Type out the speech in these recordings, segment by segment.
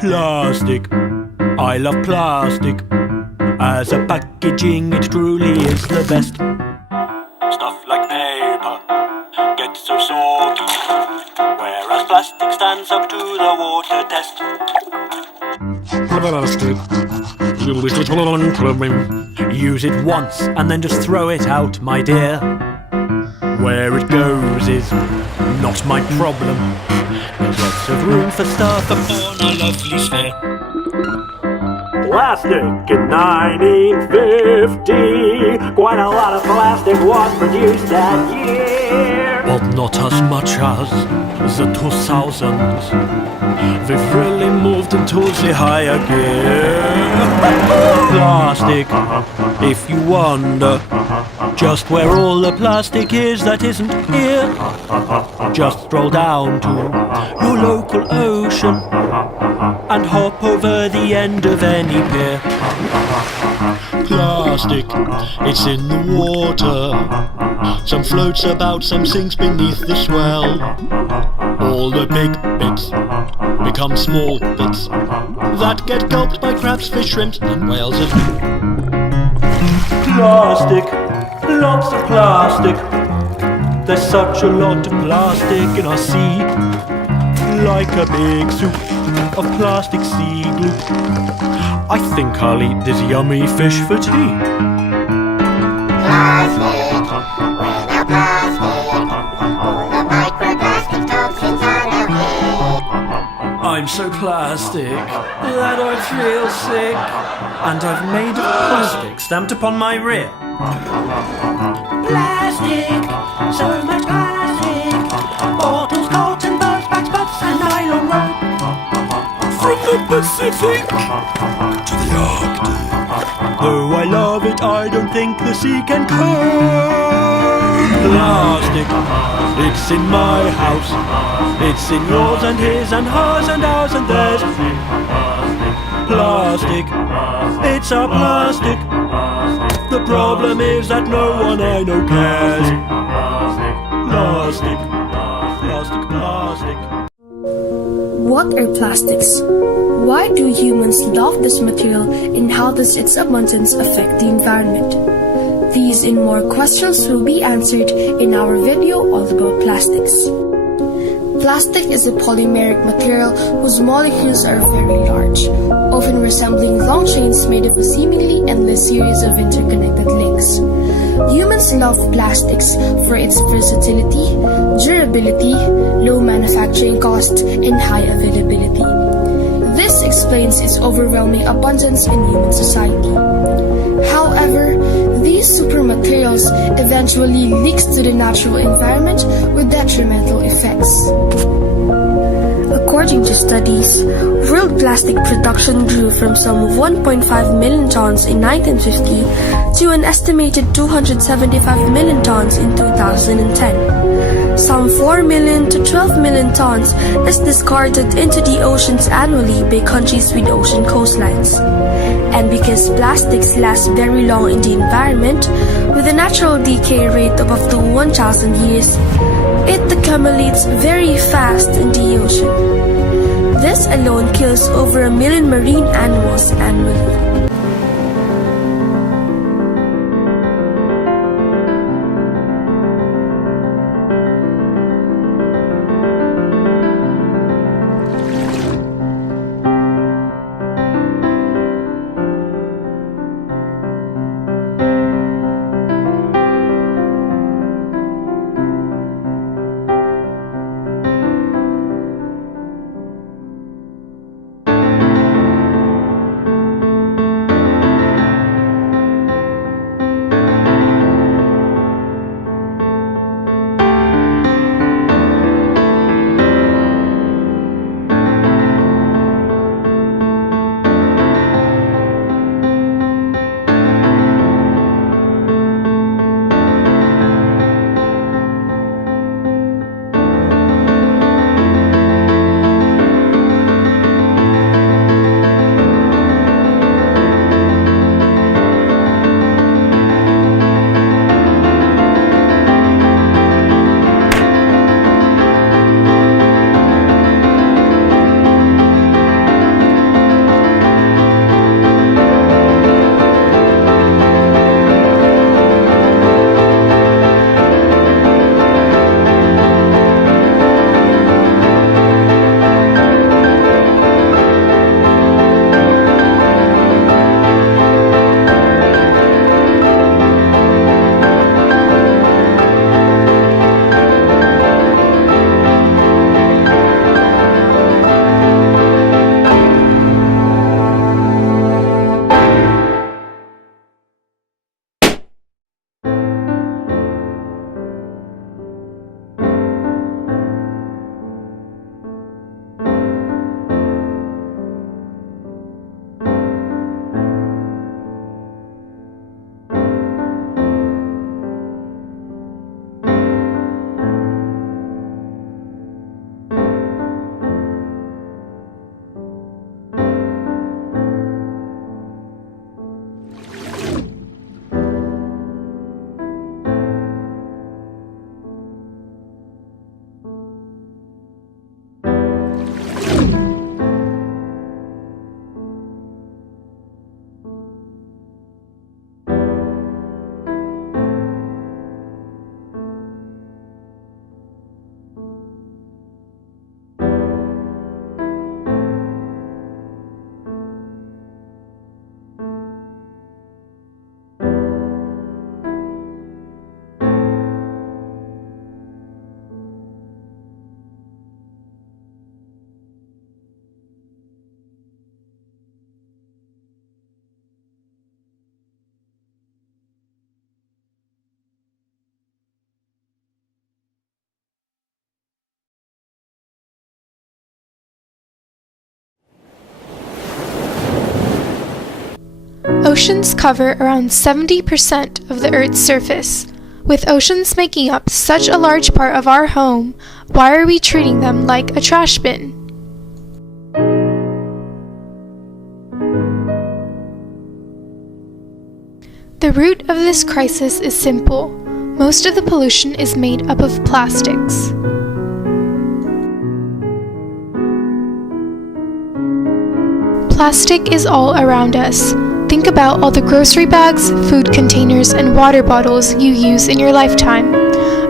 Plastic, I love plastic. As a packaging it truly is the best. Stuff like paper gets so soggy, whereas plastic stands up to the water test. Plastic. Use it once and then just throw it out, my dear. Where it goes is not my problem. There's lots of room for stuff upon a lovely sphere. Plastic in 1950. Quite a lot of plastic was produced that year. But not as much as the 2000s. We've really moved into the higher gear. Plastic, if you wonder just where all the plastic is that isn't here, just stroll down to your local ocean and hop over the end of any pier. Plastic, it's in the water. Some floats about, some sinks beneath the swell. All the big bits become small bits that get gulped by crabs, fish, shrimps and whales as well. Plastic, lots of plastic. There's such a lot of plastic in our sea. Like a big soup of plastic sea glue. I think I'll eat this yummy fish for tea. Plastic, without plastic, all the microplastic toxins on our head. I'm so plastic that I feel sick, and I've made of plastic stamped upon my rear. Plastic, so much plastic. Bottles, cotton buds, bags, butts and nylon rope. From the Pacific to the Arctic. Though I love it, I don't think the sea can cope. Plastic, it's in my house. It's in yours and his and hers and ours and theirs. Plastic, it's our plastic. The problem is that no one I know cares. Plastic, plastic, plastic. What are plastics? Why do humans love this material, and how does its abundance affect the environment? These and more questions will be answered in our video all about plastics. Plastic is a polymeric material whose molecules are very large, often resembling long chains made of a seemingly endless series of interconnected links. Humans love plastics for its versatility, durability, low manufacturing cost, and high availability. This explains its overwhelming abundance in human society. However, these supermaterials eventually leak to the natural environment with detrimental effects. According to studies, world plastic production grew from some 1.5 million tons in 1950 to an estimated 275 million tons in 2010. Some 4 million to 12 million tons is discarded into the oceans annually by countries with ocean coastlines. And because plastics last very long in the environment, with a natural decay rate of up to 1,000 years, it accumulates very fast in the ocean. This alone kills over 1 million marine animals annually. Oceans cover around 70% of the Earth's surface. With oceans making up such a large part of our home, why are we treating them like a trash bin? The root of this crisis is simple. Most of the pollution is made up of plastics. Plastic is all around us. Think about all the grocery bags, food containers, and water bottles you use in your lifetime.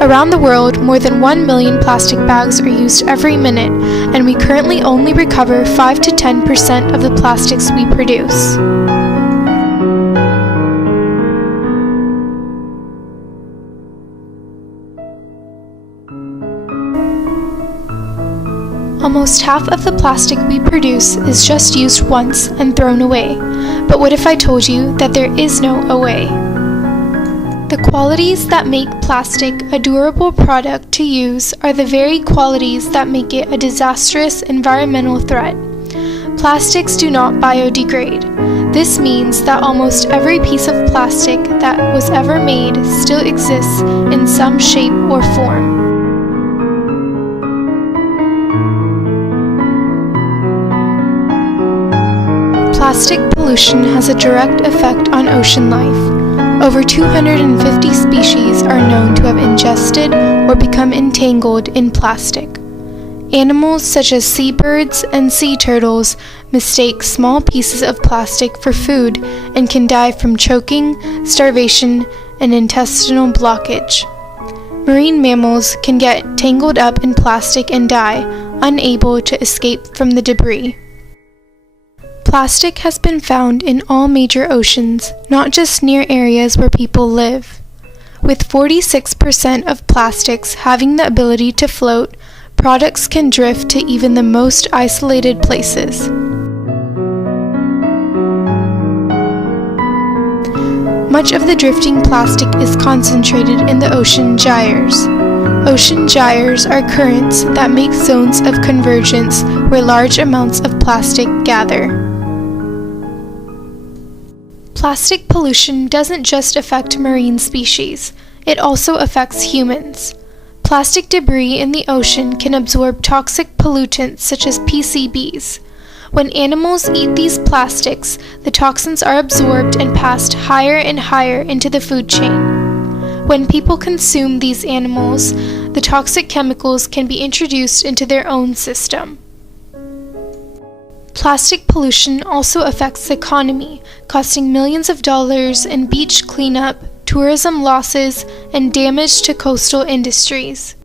Around the world, more than 1 million plastic bags are used every minute, and we currently only recover 5 to 10% of the plastics we produce. Almost half of the plastic we produce is just used once and thrown away. But what if I told you that there is no away? The qualities that make plastic a durable product to use are the very qualities that make it a disastrous environmental threat. Plastics do not biodegrade. This means that almost every piece of plastic that was ever made still exists in some shape or form. Plastic pollution has a direct effect on ocean life. Over 250 species are known to have ingested or become entangled in plastic. Animals such as seabirds and sea turtles mistake small pieces of plastic for food and can die from choking, starvation, and intestinal blockage. Marine mammals can get tangled up in plastic and die, unable to escape from the debris. Plastic has been found in all major oceans, not just near areas where people live. With 46% of plastics having the ability to float, products can drift to even the most isolated places. Much of the drifting plastic is concentrated in the ocean gyres. Ocean gyres are currents that make zones of convergence where large amounts of plastic gather. Plastic pollution doesn't just affect marine species, it also affects humans. Plastic debris in the ocean can absorb toxic pollutants such as PCBs. When animals eat these plastics, the toxins are absorbed and passed higher and higher into the food chain. When people consume these animals, the toxic chemicals can be introduced into their own system. Plastic pollution also affects the economy, costing millions of dollars in beach cleanup, tourism losses, and damage to coastal industries.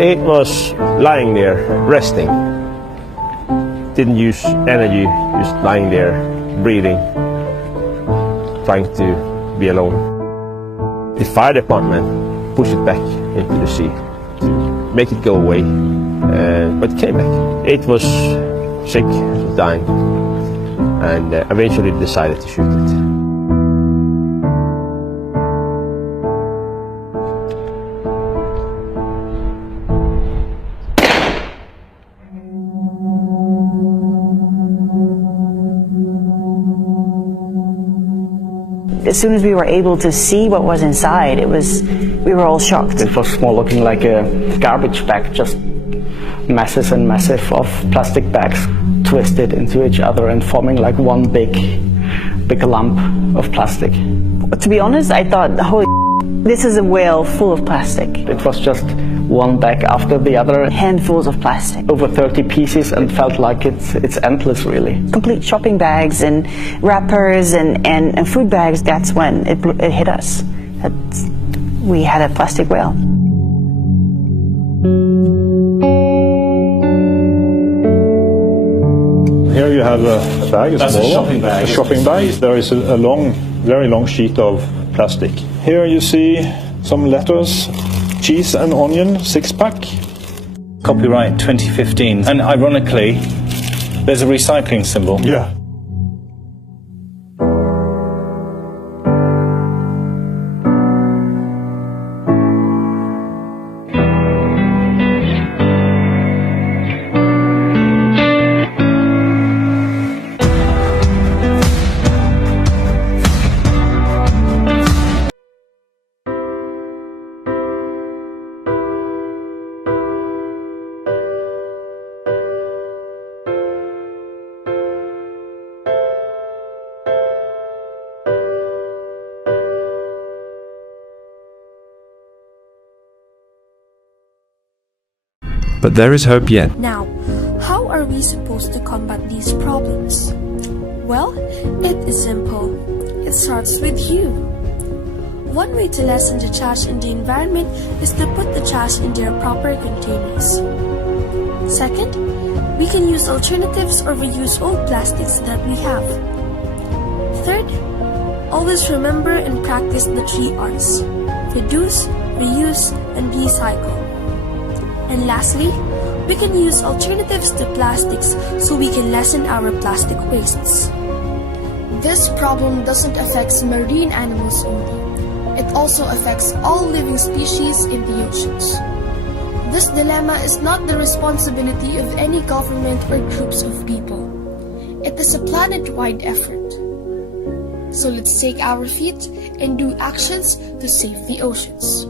It was lying there, resting. Didn't use energy, just lying there, breathing, trying to be alone. The fire department pushed it back into the sea to make it go away, but it came back. It was sick, dying, and eventually decided to shoot it. As soon as we were able to see what was inside, we were all shocked. It was more looking like a garbage bag, just masses and massive of plastic bags twisted into each other and forming like one big lump of plastic. To be honest, I thought, holy, this is a whale full of plastic. It was just one bag after the other. Handfuls of plastic. Over 30 pieces, and felt like it's endless, really. Complete shopping bags and wrappers and food bags. That's when it hit us. That we had a plastic whale. Here you have a bag, That's a shopping bag. A shopping bag. There is a long, very long sheet of plastic. Here you see some letters, cheese and onion, 6-pack. Copyright 2015. And ironically, there's a recycling symbol. Yeah. But there is hope yet. Now, how are we supposed to combat these problems? Well, it is simple. It starts with you. One way to lessen the trash in the environment is to put the trash in their proper containers. Second, we can use alternatives or reuse old plastics that we have. Third, always remember and practice the 3 R's: reduce, reuse, and recycle. And lastly, we can use alternatives to plastics so we can lessen our plastic wastes. This problem doesn't affect marine animals only. It also affects all living species in the oceans. This dilemma is not the responsibility of any government or groups of people. It is a planet-wide effort. So let's take our feet and do actions to save the oceans.